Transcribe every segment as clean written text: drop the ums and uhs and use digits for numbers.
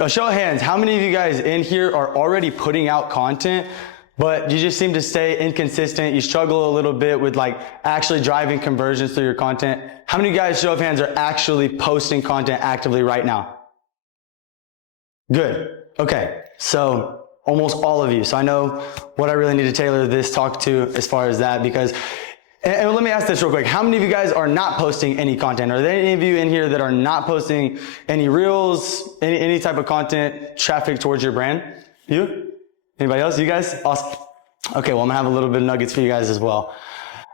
a show of hands, how many of you guys in here are already putting out content, but you just seem to stay inconsistent? You struggle a little bit with like actually driving conversions through your content. How many of you guys, show of hands, are actually posting content actively right now? Good. Okay. So almost all of you. So I know what I really need to tailor this talk to as far as that, because, and let me ask this real quick. How many of you guys are not posting any content? Are there any of you in here that are not posting any reels, any type of content, traffic towards your brand? You? Anybody else? You guys? Awesome. Okay. Well, I'm gonna have a little bit of nuggets for you guys as well.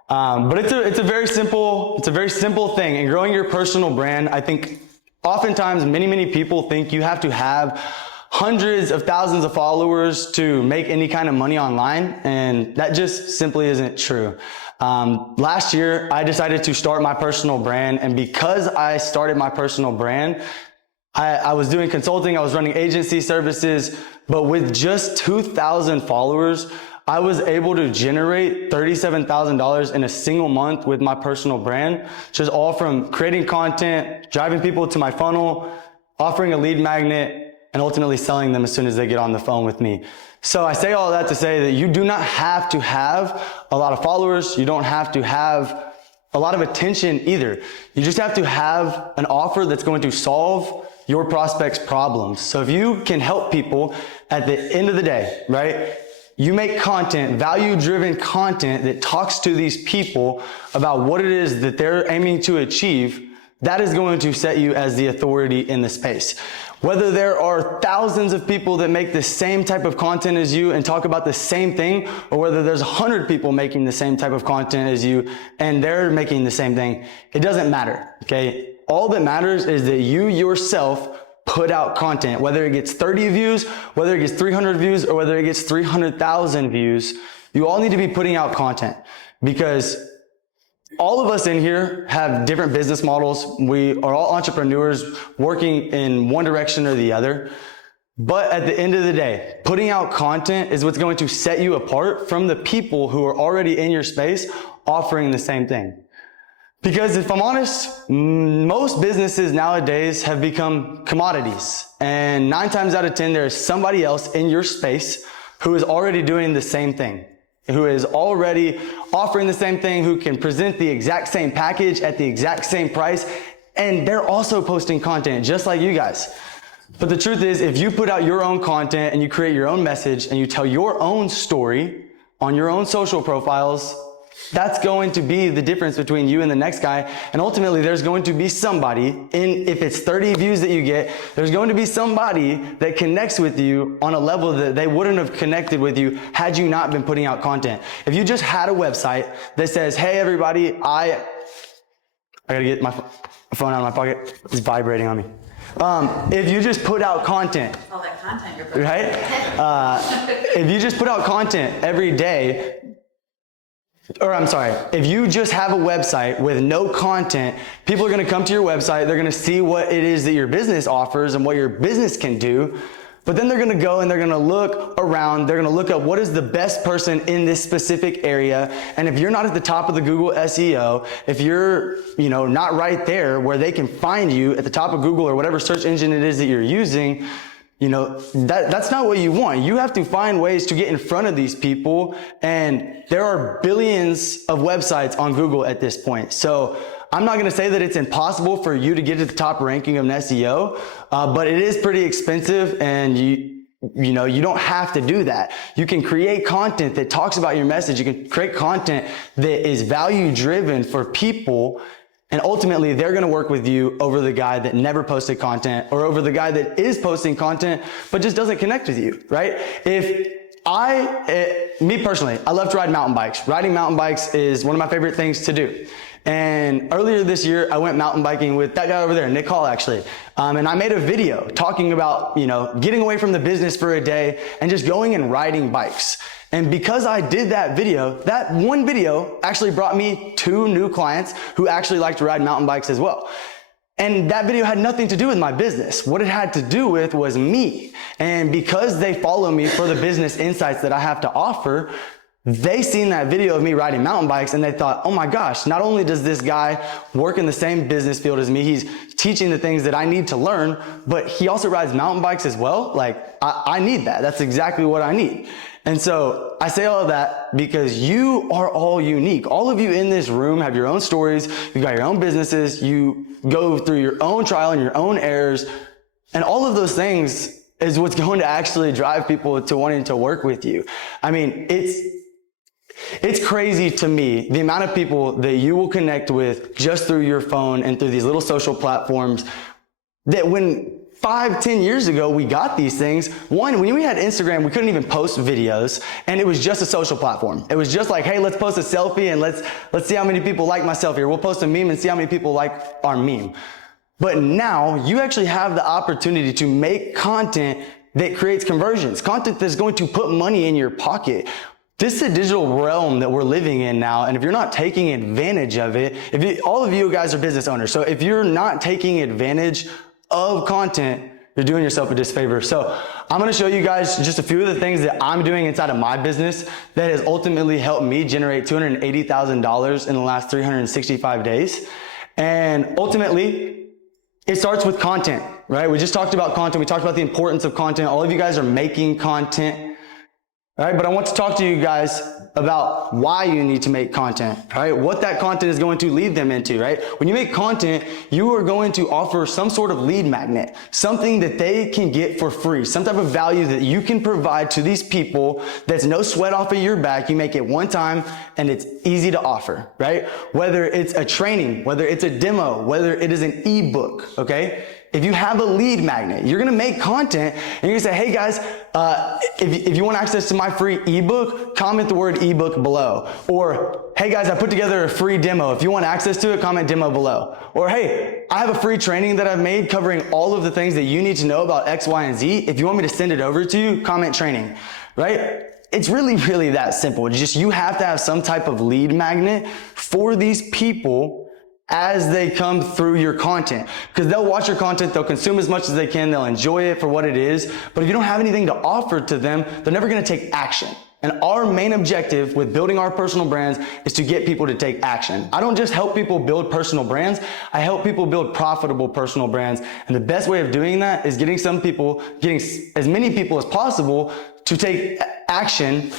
But it's a very simple thing. And growing your personal brand, I think oftentimes many people think you have to have hundreds of thousands of followers to make any kind of money online, and that just simply isn't true. Last year, I decided to start my personal brand, and because I started my personal brand, I was doing consulting, I was running agency services, but with just 2,000 followers, I was able to generate $37,000 in a single month with my personal brand, just all from creating content, driving people to my funnel, offering a lead magnet, and ultimately selling them as soon as they get on the phone with me. So I say all that to say that you do not have to have a lot of followers. You don't have to have a lot of attention either. You just have to have an offer that's going to solve your prospects' problems. So if you can help people at the end of the day, right? You make content, value-driven content that talks to these people about what it is that they're aiming to achieve, that is going to set you as the authority in the space. Whether there are thousands of people that make the same type of content as you and talk about the same thing, or whether there's 100 people making the same type of content as you and they're making the same thing, it doesn't matter, okay? All that matters is that you yourself put out content, whether it gets 30 views, whether it gets 300 views, or whether it gets 300,000 views. You all need to be putting out content, because all of us in here have different business models. We are all entrepreneurs working in one direction or the other. But at the end of the day, putting out content is what's going to set you apart from the people who are already in your space offering the same thing. Because if I'm honest, most businesses nowadays have become commodities. And 9 times out of 10, there is somebody else in your space who is already doing the same thing, who is already offering the same thing, who can present the exact same package at the exact same price. And they're also posting content just like you guys. But the truth is, if you put out your own content and you create your own message and you tell your own story on your own social profiles, that's going to be the difference between you and the next guy. And ultimately, there's going to be somebody, if it's 30 views that you get, there's going to be somebody that connects with you on a level that they wouldn't have connected with you had you not been putting out content. If you just had a website that says, hey everybody, I gotta get my phone out of my pocket. It's vibrating on me. If you just put out content, all that content you're putting, right? If you just put out content every day, or I'm sorry, if you just have a website with no content, people are going to come to your website, they're going to see what it is that your business offers and what your business can do, but then they're going to go and they're going to look around, they're going to look up what is the best person in this specific area, and if you're not at the top of the Google SEO, if you're, not right there where they can find you at the top of Google or whatever search engine it is that you're using, that's not what you want. You have to find ways to get in front of these people, and there are billions of websites on Google at this point. So I'm not going to say that it's impossible for you to get to the top ranking of an SEO, but it is pretty expensive, and you don't have to do that. You can create content that talks about your message. You can create content that is value driven for people. And ultimately, they're going to work with you over the guy that never posted content, or over the guy that is posting content but just doesn't connect with you, right? Me personally, I love to ride mountain bikes. Riding mountain bikes is one of my favorite things to do. And earlier this year, I went mountain biking with that guy over there, Nick Hall, actually. And I made a video talking about, getting away from the business for a day and just going and riding bikes. And because I did that video, that one video actually brought me 2 new clients who actually like to ride mountain bikes as well. And that video had nothing to do with my business. What it had to do with was me. And because they follow me for the business insights that I have to offer, they seen that video of me riding mountain bikes and they thought, oh my gosh, not only does this guy work in the same business field as me, he's teaching the things that I need to learn, but he also rides mountain bikes as well. Like, I need that. That's exactly what I need. And so I say all of that because you are all unique. All of you in this room have your own stories. You've got your own businesses. You go through your own trial and your own errors. And all of those things is what's going to actually drive people to wanting to work with you. I mean, it's crazy to me, the amount of people that you will connect with just through your phone and through these little social platforms, that when 5-10 years ago we got these things, when we had Instagram, we couldn't even post videos, and it was just a social platform. It was just like, hey, let's post a selfie and let's see how many people like my selfie, or we'll post a meme and see how many people like our meme. But now you actually have the opportunity to make content that creates conversions, content that's going to put money in your pocket. This is a digital realm that we're living in now, and if you're not taking advantage of it, all of you guys are business owners, so if you're not taking advantage of content, you're doing yourself a disfavor. So I'm gonna show you guys just a few of the things that I'm doing inside of my business that has ultimately helped me generate $280,000 in the last 365 days. And ultimately, it starts with content, right? We just talked about content. We talked about the importance of content. All of you guys are making content. All right, but I want to talk to you guys about why you need to make content, right? What that content is going to lead them into, right? When you make content, you are going to offer some sort of lead magnet, something that they can get for free, some type of value that you can provide to these people that's no sweat off of your back. You make it one time and it's easy to offer, right? Whether it's a training, whether it's a demo, whether it is an ebook, okay? If you have a lead magnet, you're gonna make content and you're gonna say, hey guys, if you want access to my free ebook, comment the word ebook below. Or, hey guys, I put together a free demo. If you want access to it, comment demo below. Or, hey, I have a free training that I've made covering all of the things that you need to know about X, Y, and Z. If you want me to send it over to you, comment training, right? It's really, really that simple. It's just you have to have some type of lead magnet for these people as they come through your content, because they'll watch your content, they'll consume as much as they can, they'll enjoy it for what it is, but if you don't have anything to offer to them, they're never going to take action. And our main objective with building our personal brands is to get people to take action. I don't just help people build personal brands, I help people build profitable personal brands. And the best way of doing that is getting as many people as possible to take action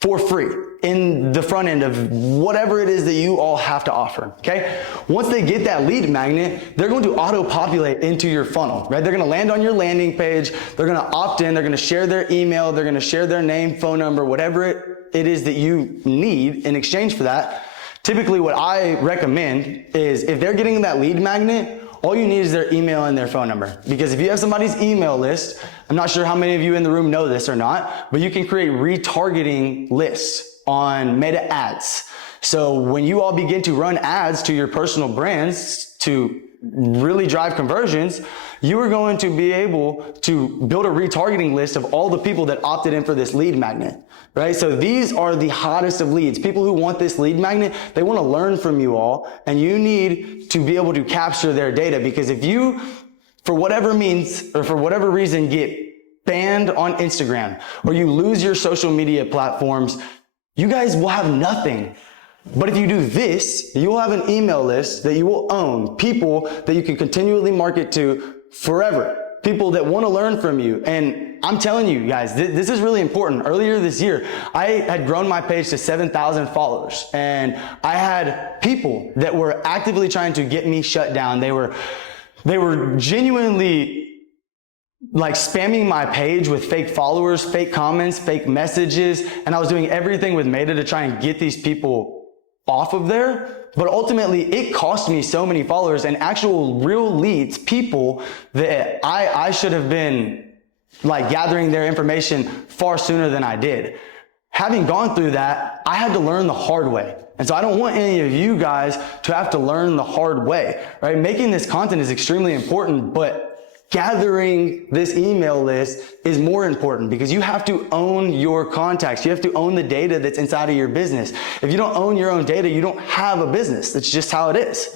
for free in the front end of whatever it is that you all have to offer, okay? Once they get that lead magnet, they're going to auto-populate into your funnel, right? They're gonna land on your landing page, they're gonna opt in, they're gonna share their email, they're gonna share their name, phone number, whatever it is that you need in exchange for that. Typically what I recommend is if they're getting that lead magnet, all you need is their email and their phone number. Because if you have somebody's email list, I'm not sure how many of you in the room know this or not, but you can create retargeting lists on Meta ads. So when you all begin to run ads to your personal brands to really drive conversions, you are going to be able to build a retargeting list of all the people that opted in for this lead magnet, right? So these are the hottest of leads. People who want this lead magnet, they want to learn from you all, and you need to be able to capture their data, because if you, for whatever means or for whatever reason, get banned on Instagram or you lose your social media platforms, you guys will have nothing. But if you do this, you will have an email list that you will own, people that you can continually market to forever, people that want to learn from you. And I'm telling you guys, this is really important. Earlier this year, I had grown my page to 7,000 followers, and I had people that were actively trying to get me shut down. They were genuinely like spamming my page with fake followers, fake comments, fake messages, and I was doing everything with Meta to try and get these people off of there. But ultimately it cost me so many followers and actual real leads, people that I should have been like gathering their information far sooner than I did. Having gone through that, I had to learn the hard way. And so I don't want any of you guys to have to learn the hard way, right? Making this content is extremely important, but gathering this email list is more important, because you have to own your contacts. You have to own the data that's inside of your business. If you don't own your own data, you don't have a business. That's just how it is.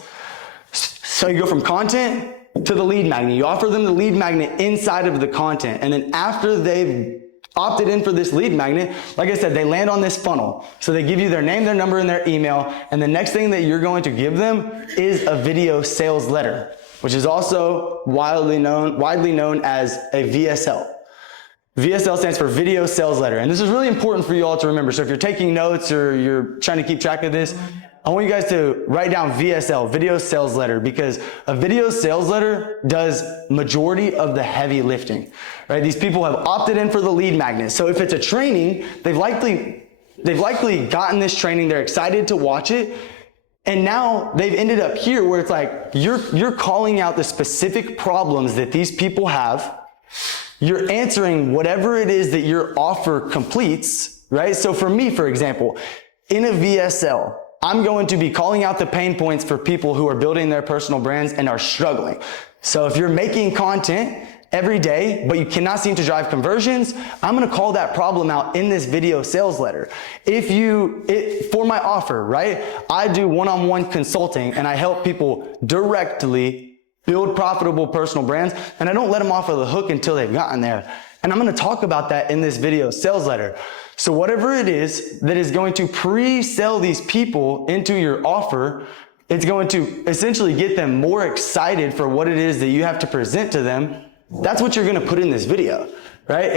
So you go from content to the lead magnet. You offer them the lead magnet inside of the content. And then after they've opted in for this lead magnet, like I said, they land on this funnel. So they give you their name, their number, and their email. And the next thing that you're going to give them is a video sales letter. which is also widely known as a VSL. VSL stands for Video Sales Letter. And this is really important for you all to remember. So if you're taking notes or you're trying to keep track of this, I want you guys to write down VSL, Video Sales Letter, because a video sales letter does majority of the heavy lifting, right? These people have opted in for the lead magnet. So if it's a training, they've likely gotten this training. They're excited to watch it. And now they've ended up here where it's like, you're calling out the specific problems that these people have. You're answering whatever it is that your offer completes, right? So for me, for example, in a VSL, I'm going to be calling out the pain points for people who are building their personal brands and are struggling. So if you're making content every day, but you cannot seem to drive conversions, I'm going to call that problem out in this video sales letter. For my offer, right? I do one-on-one consulting and I help people directly build profitable personal brands, and I don't let them off of the hook until they've gotten there. And I'm going to talk about that in this video sales letter. So whatever it is that is going to pre-sell these people into your offer, it's going to essentially get them more excited for what it is that you have to present to them. That's what you're going to put in this video, right?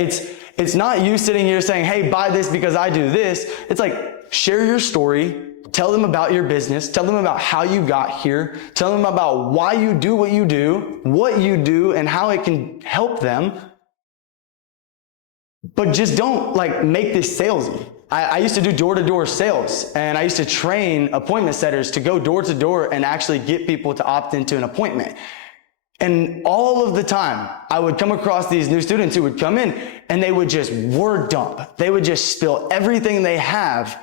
It's not you sitting here saying, hey, buy this because I do this. It's like, share your story. Tell them about your business. Tell them about how you got here. Tell them about why you do, what you do, and how it can help them. But just don't make this salesy. I used to do door-to-door sales, and I used to train appointment setters to go door-to-door and actually get people to opt into an appointment. And all of the time, I would come across these new students who would come in and they would just word dump. They would just spill everything they have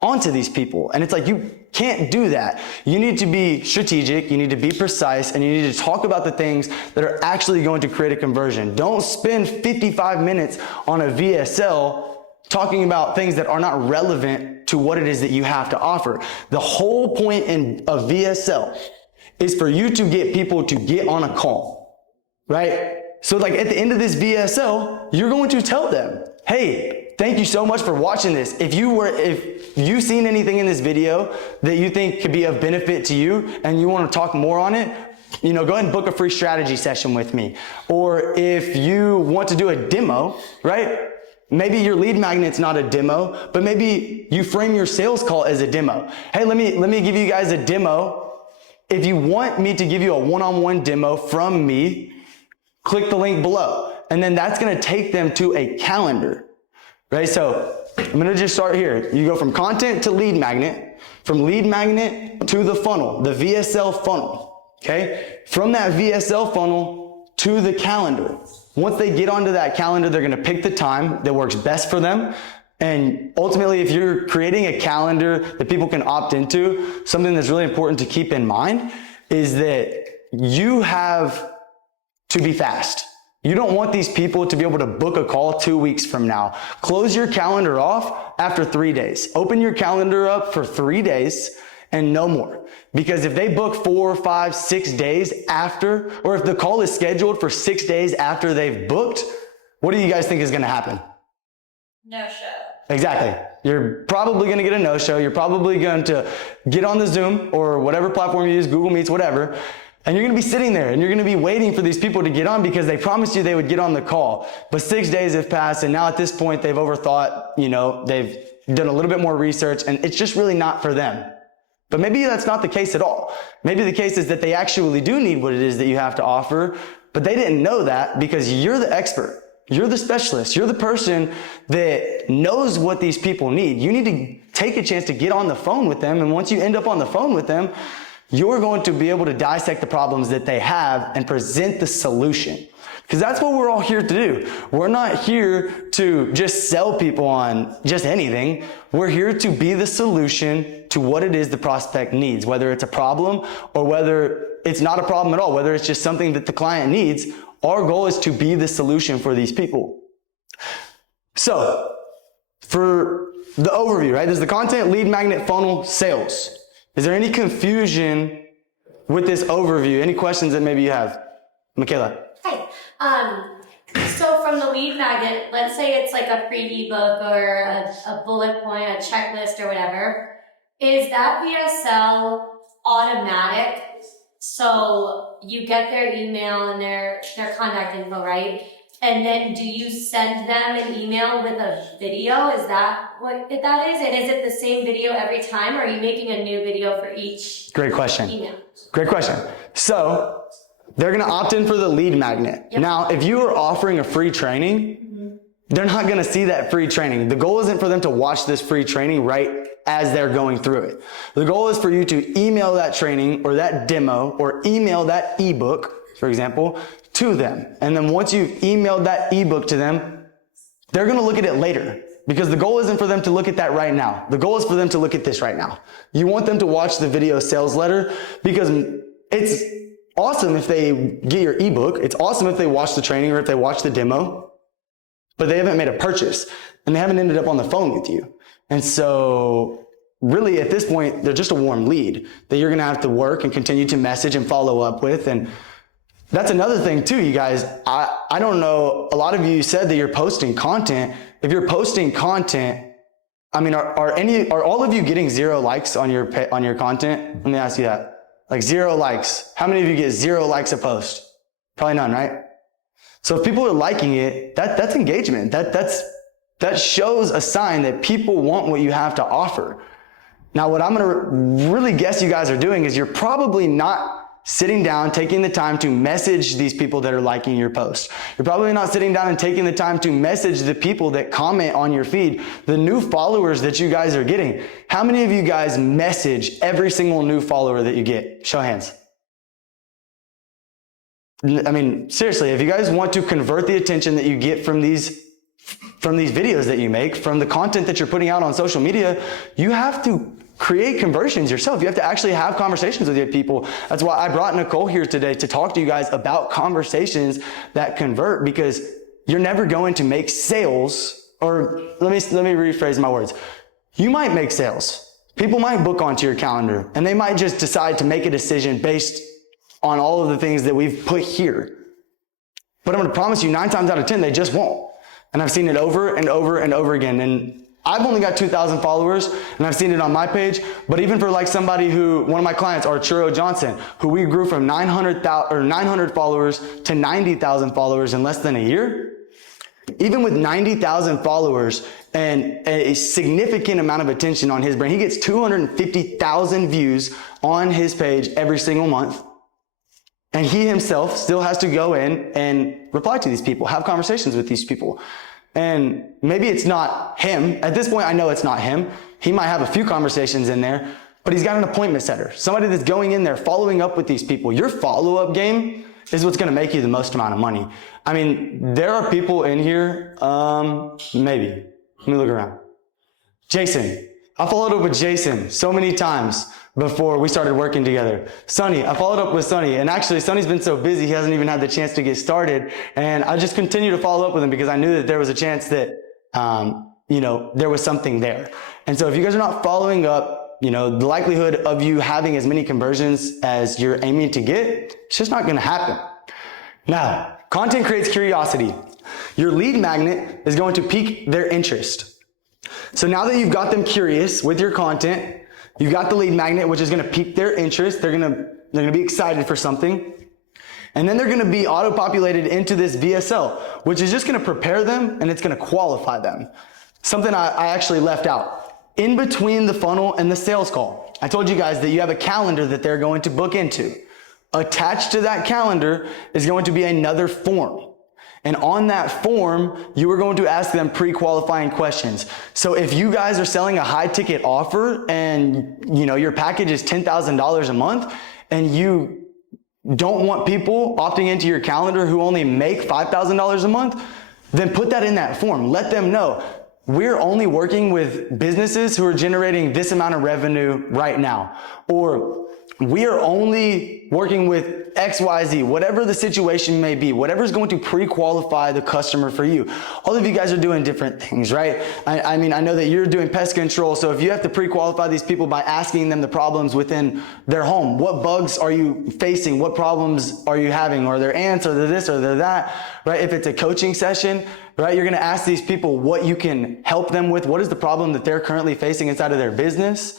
onto these people. And it's like, you can't do that. You need to be strategic, you need to be precise, and you need to talk about the things that are actually going to create a conversion. Don't spend 55 minutes on a VSL talking about things that are not relevant to what it is that you have to offer. The whole point of VSL is for you to get people to get on a call, right? So at the end of this VSL, you're going to tell them, hey, thank you so much for watching this. If you've seen anything in this video that you think could be of benefit to you and you want to talk more on it, go ahead and book a free strategy session with me. Or if you want to do a demo, right? Maybe your lead magnet's not a demo, but maybe you frame your sales call as a demo. Hey, let me give you guys a demo. If you want me to give you a one-on-one demo from me, click the link below. And then that's going to take them to a calendar, right? So I'm going to just start here. You go from content to lead magnet, from lead magnet to the funnel, the VSL funnel, okay? From that VSL funnel to the calendar. Once they get onto that calendar, they're going to pick the time that works best for them. And ultimately, if you're creating a calendar that people can opt into, something that's really important to keep in mind is that you have to be fast. You don't want these people to be able to book a call 2 weeks from now. Close your calendar off after 3 days. Open your calendar up for 3 days and no more. Because if they book 4, 5, 6 days after, or if the call is scheduled for 6 days after they've booked, what do you guys think is going to happen? No show. Exactly. You're probably going to get a no-show. You're probably going to get on the Zoom or whatever platform you use, Google Meets, whatever, and you're going to be sitting there and you're going to be waiting for these people to get on because they promised you they would get on the call. But 6 days have passed, and now at this point they've overthought, they've done a little bit more research, and it's just really not for them. But maybe that's not the case at all. Maybe the case is that they actually do need what it is that you have to offer, but they didn't know that because you're the expert. You're the specialist. You're the person that knows what these people need. You need to take a chance to get on the phone with them. And once you end up on the phone with them, you're going to be able to dissect the problems that they have and present the solution. Because that's what we're all here to do. We're not here to just sell people on just anything. We're here to be the solution to what it is the prospect needs, whether it's a problem or whether it's not a problem at all, whether it's just something that the client needs. Our goal is to be the solution for these people. So, for the overview, right? There's the content, lead magnet, funnel, sales. Is there any confusion with this overview? Any questions that maybe you have? Michaela. Hi. So from the lead magnet, let's say it's like a free ebook or a bullet point, a checklist or whatever. Is that VSL automatic So you get their email and their contact info, right? And then do you send them an email with a video? Is that what that is? And is it the same video every time, or are you making a new video for each Great question. email? Great question. So they're going to opt in for the lead magnet. Yep. Now, if you are offering a free training, they're not going to see that free training. The goal isn't for them to watch this free training right as they're going through it. The goal is for you to email that training or that demo or email that ebook, for example, to them. And then once you've emailed that ebook to them, they're going to look at it later, because the goal isn't for them to look at that right now. The goal is for them to look at this right now. You want them to watch the video sales letter, because it's awesome if they get your ebook. It's awesome if they watch the training or if they watch the demo, but they haven't made a purchase and they haven't ended up on the phone with you. And so really at this point, they're just a warm lead that you're going to have to work and continue to message and follow up with. And that's another thing too, you guys. I don't know. A lot of you said that you're posting content. If you're posting content, I mean, are all of you getting 0 likes on your content? Let me ask you that. Like 0 likes. How many of you get 0 likes a post? Probably none, right? So if people are liking it, that's engagement. That shows a sign that people want what you have to offer. Now, what I'm going to really guess you guys are doing is you're probably not sitting down, taking the time to message these people that are liking your post. You're probably not sitting down and taking the time to message the people that comment on your feed, the new followers that you guys are getting. How many of you guys message every single new follower that you get? Show of hands. I mean, seriously, if you guys want to convert the attention that you get from these videos that you make, from the content that you're putting out on social media, you have to create conversions yourself. You have to actually have conversations with your people. That's why I brought Nicole here today to talk to you guys about conversations that convert, because you're never going to make sales, or let me rephrase my words. You might make sales. People might book onto your calendar and they might just decide to make a decision based on all of the things that we've put here. But I'm going to promise you 9 times out of 10, they just won't. And I've seen it over and over and over again. And I've only got 2,000 followers and I've seen it on my page. But even for like somebody one of my clients, Arturo Johnson, who we grew from 900 followers to 90,000 followers in less than a year. Even with 90,000 followers and a significant amount of attention on his brand, he gets 250,000 views on his page every single month. And he himself still has to go in and reply to these people, have conversations with these people. And maybe it's not him. At this point, I know it's not him. He might have a few conversations in there, but he's got an appointment setter, somebody that's going in there, following up with these people. Your follow-up game is what's going to make you the most amount of money. I mean, there are people in here, maybe. Let me look around. Jason. I followed up with Jason so many times before we started working together. Sonny, I followed up with Sonny, and actually Sonny's been so busy he hasn't even had the chance to get started, and I just continue to follow up with him because I knew that there was a chance that there was something there. And so if you guys are not following up, the likelihood of you having as many conversions as you're aiming to get, it's just not going to happen. Now, content creates curiosity. Your lead magnet is going to pique their interest. So now that you've got them curious with your content, you've got the lead magnet, which is going to pique their interest. They're going to be excited for something. And then they're going to be auto-populated into this VSL, which is just going to prepare them and it's going to qualify them. Something I actually left out. In between the funnel and the sales call, I told you guys that you have a calendar that they're going to book into. Attached to that calendar is going to be another form. And on that form, you are going to ask them pre-qualifying questions. So if you guys are selling a high ticket offer and your package is $10,000 a month and you don't want people opting into your calendar who only make $5,000 a month, then put that in that form. Let them know we're only working with businesses who are generating this amount of revenue right now. Or we are only working with XYZ, whatever the situation may be, whatever is going to pre-qualify the customer for you. All of you guys are doing different things, right? I mean, I know that you're doing pest control, so if you have to pre-qualify these people by asking them the problems within their home, what bugs are you facing? What problems are you having? Are there ants? Are there this? Are there that? Right? If it's a coaching session, right, you're going to ask these people what you can help them with. What is the problem that they're currently facing inside of their business?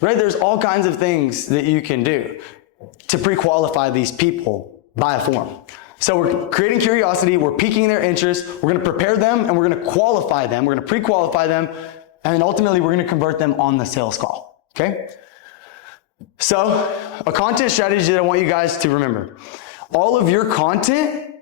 Right? There's all kinds of things that you can do. to pre-qualify these people by a form. So we're creating curiosity, we're piquing their interest, we're gonna prepare them, and we're gonna qualify them, we're gonna pre-qualify them, and then ultimately we're gonna convert them on the sales call, okay? So a content strategy that I want you guys to remember. All of your content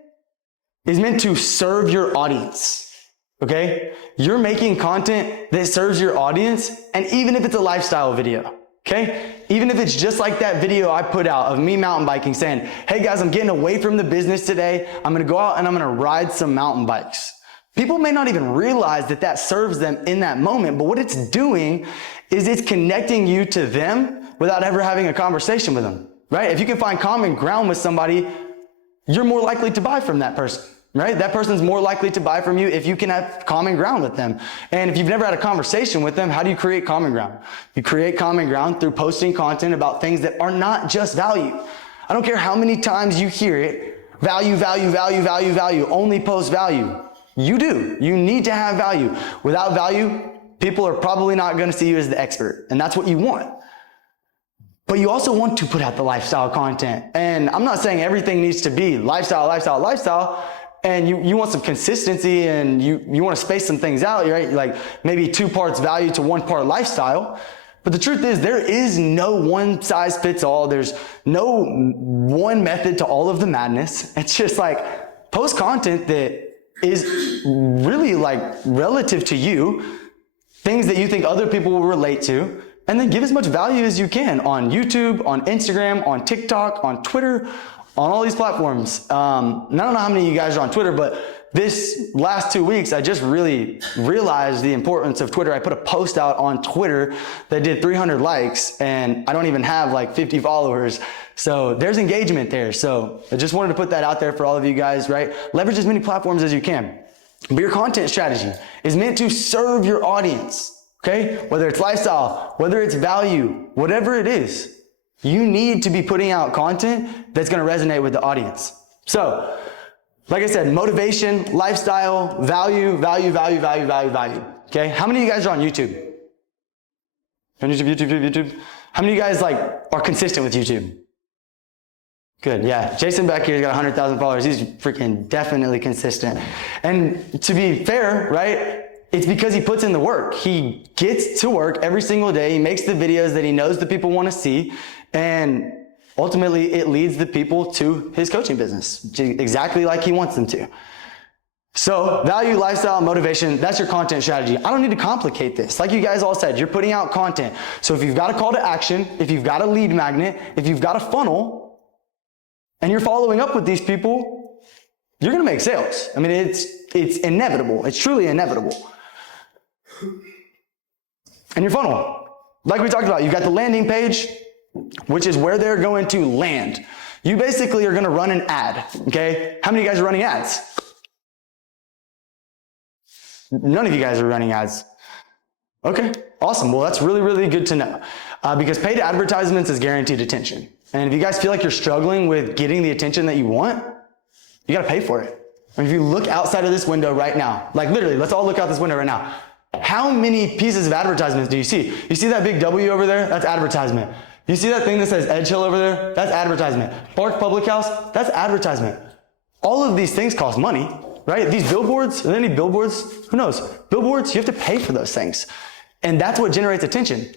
is meant to serve your audience, okay? You're making content that serves your audience, and even if it's a lifestyle video, okay? Even if it's just like that video I put out of me mountain biking saying, hey guys, I'm getting away from the business today. I'm gonna go out and I'm gonna ride some mountain bikes. People may not even realize that that serves them in that moment, but what it's doing is it's connecting you to them without ever having a conversation with them, right? If you can find common ground with somebody, you're more likely to buy from that person, right? That person's more likely to buy from you if you can have common ground with them. And if you've never had a conversation with them, how do you create common ground? You create common ground through posting content about things that are not just value. I don't care how many times you hear it, value, value, value, value, value, only post value. You do. You need to have value. Without value, people are probably not going to see you as the expert. And that's what you want. But you also want to put out the lifestyle content. And I'm not saying everything needs to be lifestyle, lifestyle, lifestyle. And you want some consistency and you want to space some things out, right? Like maybe 2 parts value to 1 part lifestyle. But the truth is there is no one size fits all. There's no one method to all of the madness. It's just like post content that is really like relative to you, things that you think other people will relate to, and then give as much value as you can on YouTube, on Instagram, on TikTok, on Twitter, on all these platforms. And I don't know how many of you guys are on Twitter, but this last 2 weeks, I just really realized the importance of Twitter. I put a post out on Twitter that did 300 likes, and I don't even have like 50 followers. So there's engagement there. So I just wanted to put that out there for all of you guys, right? Leverage as many platforms as you can. But your content strategy is meant to serve your audience, okay? Whether it's lifestyle, whether it's value, whatever it is, you need to be putting out content that's going to resonate with the audience. So, like I said, motivation, lifestyle, value, value, value, value, value, value. Okay? How many of you guys are on YouTube? On YouTube? How many of you guys are consistent with YouTube? Good, yeah. Jason back here's got 100,000 followers. He's freaking definitely consistent. And to be fair, right, it's because he puts in the work. He gets to work every single day. He makes the videos that he knows the people want to see. And ultimately, it leads the people to his coaching business, exactly like he wants them to. So value, lifestyle, motivation, that's your content strategy. I don't need to complicate this. Like you guys all said, you're putting out content. So if you've got a call to action, if you've got a lead magnet, if you've got a funnel, and you're following up with these people, you're going to make sales. I mean, it's inevitable. It's truly inevitable. And your funnel, like we talked about, you've got the landing page, which is where they're going to land. You basically are going to run an ad, okay? How many of you guys are running ads? None of you guys are running ads. Okay, awesome. Well, that's really, really good to know because paid advertisements is guaranteed attention. And if you guys feel like you're struggling with getting the attention that you want, you got to pay for it. And if you look outside of this window right now, like literally, let's all look out this window right now. How many pieces of advertisements do you see? You see that big W over there? That's advertisement. You see that thing that says Edge Hill over there? That's advertisement. Park Public House? That's advertisement. All of these things cost money, right? These billboards, are there any billboards? Who knows? Billboards, you have to pay for those things. And that's what generates attention.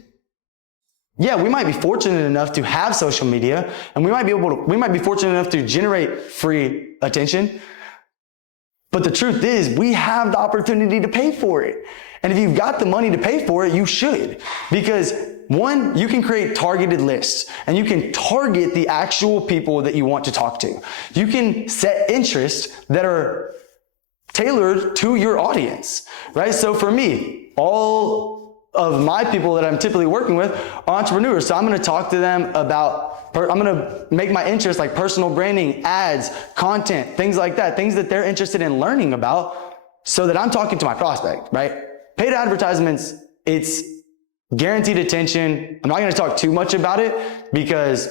Yeah, we might be fortunate enough to have social media, and we might be fortunate enough to generate free attention. But the truth is, we have the opportunity to pay for it. And if you've got the money to pay for it, you should. Because one, you can create targeted lists and you can target the actual people that you want to talk to. You can set interests that are tailored to your audience, right? So for me, all of my people that I'm typically working with are entrepreneurs. So I'm going to talk to them about, I'm going to make my interests like personal branding, ads, content, things like that, things that they're interested in learning about so that I'm talking to my prospect, right? Paid advertisements, it's guaranteed attention. I'm not going to talk too much about it because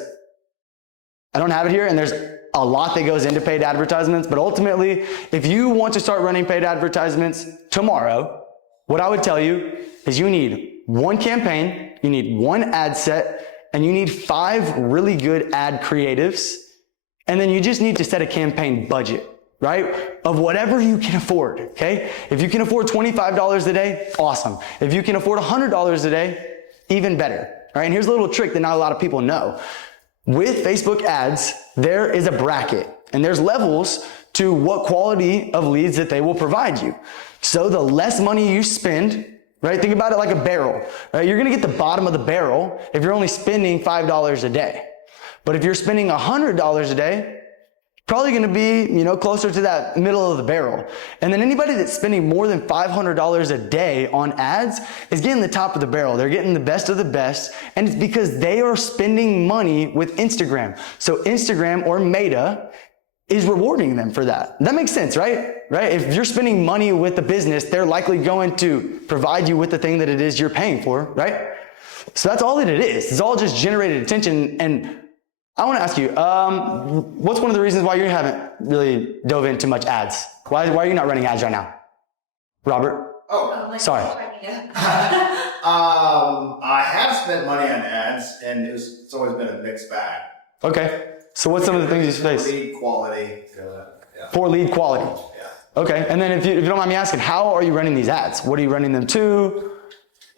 I don't have it here and there's a lot that goes into paid advertisements. But ultimately, if you want to start running paid advertisements tomorrow, what I would tell you is you need one campaign, you need one ad set, and you need 5 really good ad creatives, and then you just need to set a campaign budget, right? Of whatever you can afford, okay? If you can afford $25 a day, awesome. If you can afford $100 a day, even better, right? And here's a little trick that not a lot of people know. With Facebook ads, there is a bracket, and there's levels to what quality of leads that they will provide you. So the less money you spend, right? Think about it like a barrel, right? You're gonna get the bottom of the barrel if you're only spending $5 a day. But if you're spending $100 a day, probably gonna be, closer to that middle of the barrel. And then anybody that's spending more than $500 a day on ads is getting the top of the barrel. They're getting the best of the best, and it's because they are spending money with Instagram. So Instagram or Meta is rewarding them for that. That makes sense, right? Right? If you're spending money with the business, they're likely going to provide you with the thing that it is you're paying for, right? So that's all that it is. It's all just generated attention. And I want to ask you, what's one of the reasons why you haven't really dove into much ads? Why are you not running ads right now? Robert? Sorry. I have spent money on ads, and it's always been a mixed bag. Okay. So what's some of the things you face? Lead quality. Poor lead quality. Yeah. Okay. And then if you don't mind me asking, how are you running these ads? What are you running them to?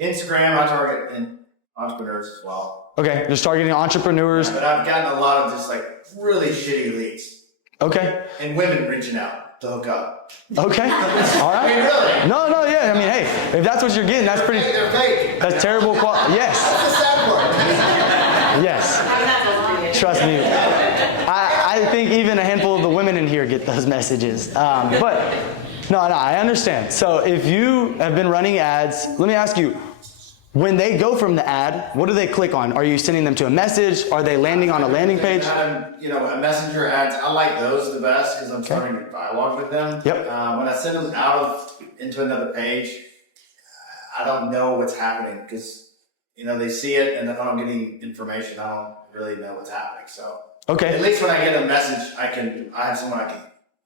Instagram, I target entrepreneurs as well. Okay. Just targeting entrepreneurs. But I've gotten a lot of just like really shitty leads. Okay. And women reaching out to hook up. Okay. All right. I mean, really. No, yeah. I mean, hey, if that's what you're getting, that's pretty. They're fake. That's terrible quality. Yes. That's the sad part. Yes. Trust me. I think even a handful of the women in here get those messages. But no, I understand. So if you have been running ads, let me ask you, when they go from the ad, what do they click on? Are you sending them to a message? Are they landing on a landing page? A messenger ads, I like those the best because I'm starting to dialogue with them. Yep. When I send them into another page, I don't know what's happening because, they see it and if I'm getting information, I don't really know what's happening. So okay. At least when I get a message, I have someone I can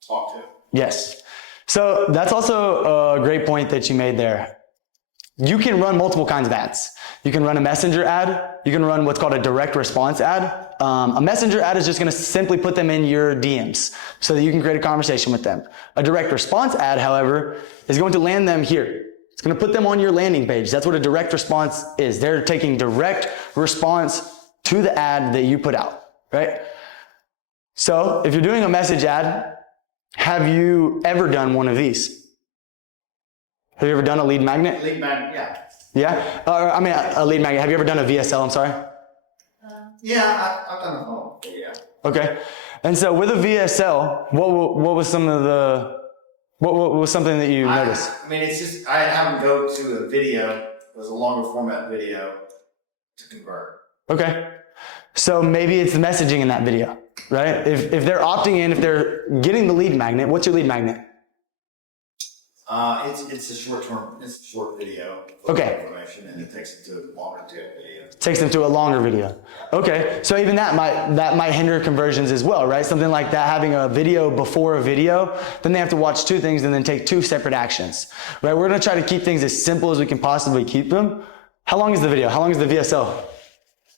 talk to. Yes. So that's also a great point that you made there. You can run multiple kinds of ads. You can run a messenger ad. You can run what's called a direct response ad. A messenger ad is just going to simply put them in your DMs so that you can create a conversation with them. A direct response ad, however, is going to land them here. It's going to put them on your landing page. That's what a direct response is. They're taking direct response to the ad that you put out, right? So if you're doing a message ad, have you ever done one of these? Have you ever done a lead magnet? Lead magnet, yeah. Yeah? A lead magnet. Have you ever done a VSL? I'm sorry? Yeah, I've done a phone. Yeah. Okay. And so with a VSL, what was what was something that you noticed? It's just, I have them go to a video. It was a longer format video to convert. Okay. So maybe it's the messaging in that video, right? If they're opting in, if they're getting the lead magnet, what's your lead magnet? It's a short video. Okay. Information, and it takes them to a longer video. Takes them to a longer video. Okay. So even that might hinder conversions as well, right? Something like that, having a video before a video, then they have to watch 2 things and then take 2 separate actions, right? We're going to try to keep things as simple as we can possibly keep them. How long is the video? How long is the VSL?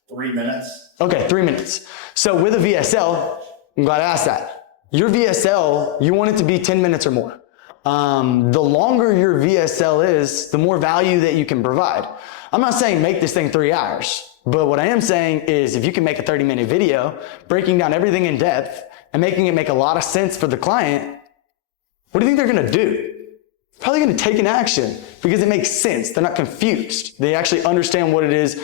3 minutes. Okay, 3 minutes. So with a VSL, I'm glad I asked that. Your VSL, you want it to be 10 minutes or more. The longer your VSL is, the more value that you can provide. I'm not saying make this thing 3 hours, but what I am saying is if you can make a 30-minute video, breaking down everything in depth and making it make a lot of sense for the client, what do you think they're going to do? Probably going to take an action because it makes sense. They're not confused. They actually understand what it is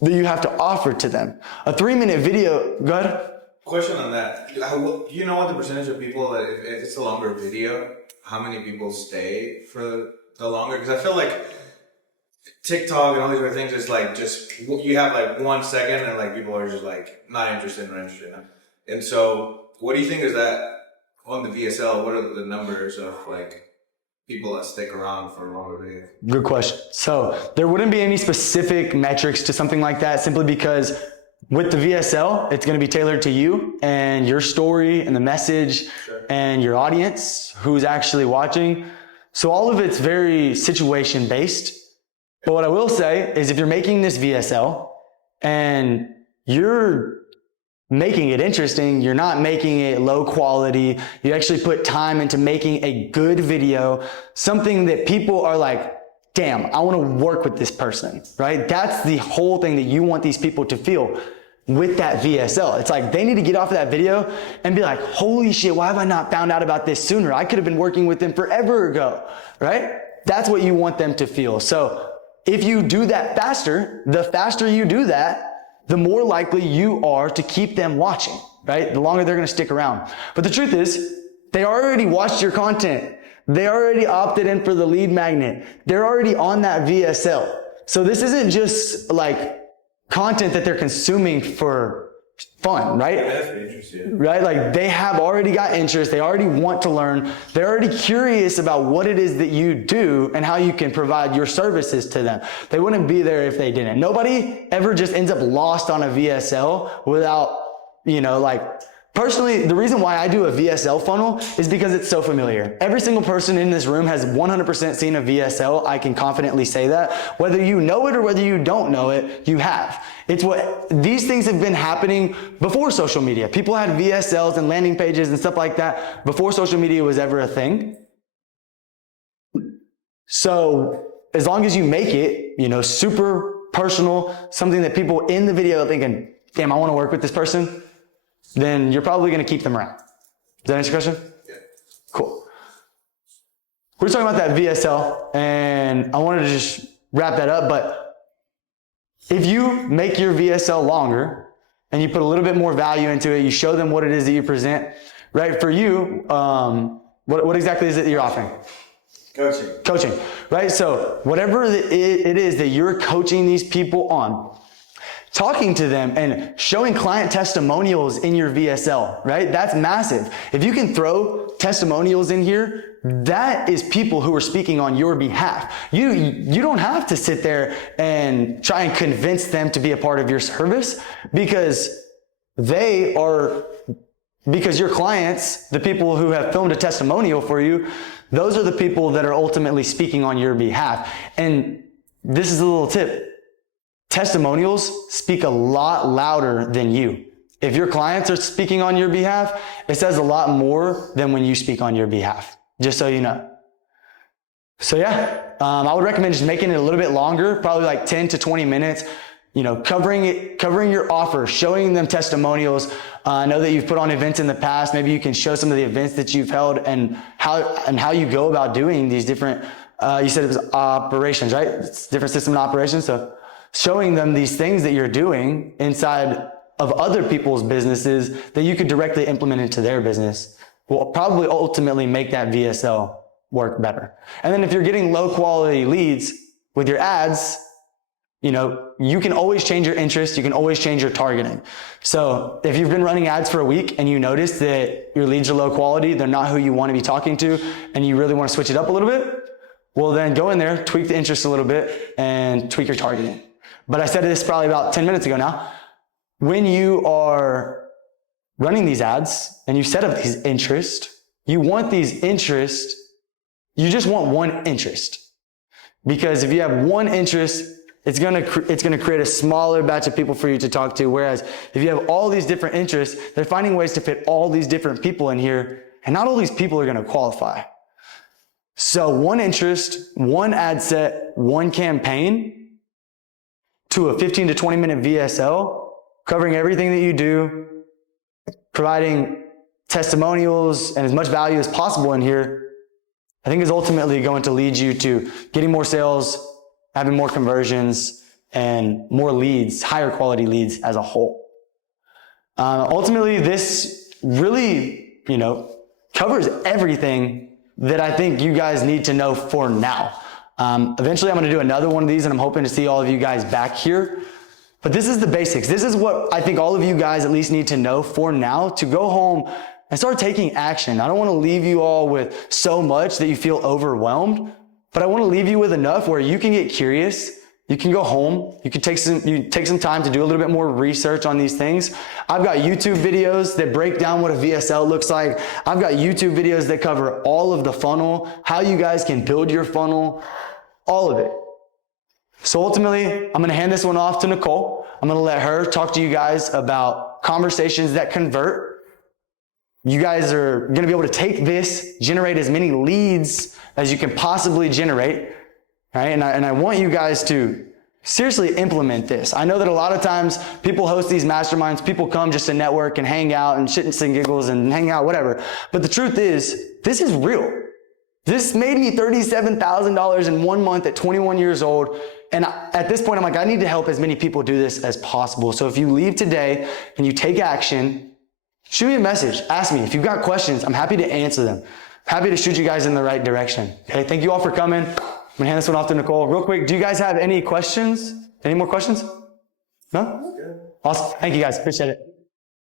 that you have to offer to them. A 3-minute video, go ahead. Question on that. Do you know what the percentage of people that if it's a longer video, how many people stay for the longer? Because I feel like TikTok and all these other things is like just you have like 1 second and like people are just like not interested. And so what do you think is that on the VSL? What are the numbers of like people that stick around for a longer video? Good question. So there wouldn't be any specific metrics to something like that simply because with the VSL, it's going to be tailored to you and your story and the message and your audience who's actually watching. So all of it's very situation based. But what I will say is if you're making this VSL and you're making it interesting. You're not making it low quality. You actually put time into making a good video, something that people are like, damn, I want to work with this person, right? That's the whole thing that you want these people to feel with that VSL. It's like they need to get off of that video and be like, holy shit, why have I not found out about this sooner? I could have been working with them forever ago, right? That's what you want them to feel. So if you do that faster, the faster you do that, the more likely you are to keep them watching, right? The longer they're going to stick around. But the truth is, they already watched your content. They already opted in for the lead magnet. They're already on that VSL. So this isn't just like content that they're consuming for fun, right? That's interesting. Right? Like they have already got interest. They already want to learn. They're already curious about what it is that you do and how you can provide your services to them. They wouldn't be there if they didn't. Nobody ever just ends up lost on a VSL without, personally, the reason why I do a VSL funnel is because it's so familiar. Every single person in this room has 100% seen a VSL. I can confidently say that. Whether you know it or whether you don't know it, you have. These things have been happening before social media. People had VSLs and landing pages and stuff like that before social media was ever a thing. So as long as you make it, super personal, something that people in the video are thinking, damn, I want to work with this person, then you're probably going to keep them around. Does that answer your question? Yeah. Cool. We're talking about that VSL, and I wanted to just wrap that up, but if you make your VSL longer and you put a little bit more value into it, you show them what it is that you present, right? For you, what exactly is it that you're offering? Coaching, right? So whatever it is that you're coaching these people on, talking to them and showing client testimonials in your VSL, right? That's massive. If you can throw testimonials in here, that is people who are speaking on your behalf. You don't have to sit there and try and convince them to be a part of your service because your clients, the people who have filmed a testimonial for you, those are the people that are ultimately speaking on your behalf. And this is a little tip. Testimonials speak a lot louder than you. If your clients are speaking on your behalf, it says a lot more than when you speak on your behalf, just so you know. So yeah, I would recommend just making it a little bit longer, probably like 10 to 20 minutes, covering your offer, showing them testimonials. I know that you've put on events in the past. Maybe you can show some of the events that you've held and how you go about doing these different, you said it was operations, right? It's different system and operations. So showing them these things that you're doing inside of other people's businesses that you could directly implement into their business will probably ultimately make that VSL work better. And then if you're getting low quality leads with your ads, you can always change your interest. You can always change your targeting. So if you've been running ads for a week and you notice that your leads are low quality, they're not who you want to be talking to, and you really want to switch it up a little bit, well then go in there, tweak the interest a little bit, and tweak your targeting. But I said this probably about 10 minutes ago now. When you are running these ads and you set up these interests, you want these interests, you just want one interest. Because if you have one interest, it's gonna create a smaller batch of people for you to talk to. Whereas if you have all these different interests, they're finding ways to fit all these different people in here, and not all these people are gonna qualify. So one interest, one ad set, one campaign, to a 15 to 20 minute VSL, covering everything that you do, providing testimonials and as much value as possible in here, I think is ultimately going to lead you to getting more sales, having more conversions, and more leads, higher quality leads as a whole. Ultimately, this really, covers everything that I think you guys need to know for now. Eventually I'm going to do another one of these, and I'm hoping to see all of you guys back here. But this is the basics. This is what I think all of you guys at least need to know for now to go home and start taking action. I don't want to leave you all with so much that you feel overwhelmed, but I want to leave you with enough where you can get curious. You can go home. You can take some time to do a little bit more research on these things. I've got YouTube videos that break down what a VSL looks like. I've got YouTube videos that cover all of the funnel, how you guys can build your funnel, all of it. So ultimately, I'm going to hand this one off to Nicole. I'm going to let her talk to you guys about conversations that convert. You guys are going to be able to take this, generate as many leads as you can possibly generate, right? And I want you guys to seriously implement this. I know that a lot of times people host these masterminds, people come just to network and hang out and shit and giggles and hang out, whatever. But the truth is, this is real. This made me $37,000 in 1 month at 21 years old. And at this point, I'm like, I need to help as many people do this as possible. So if you leave today and you take action, shoot me a message. Ask me. If you've got questions, I'm happy to answer them. Happy to shoot you guys in the right direction. Okay, thank you all for coming. I'm gonna hand this one off to Nicole. Real quick, do you guys have any questions? Any more questions? No? Awesome. Thank you guys. Appreciate it.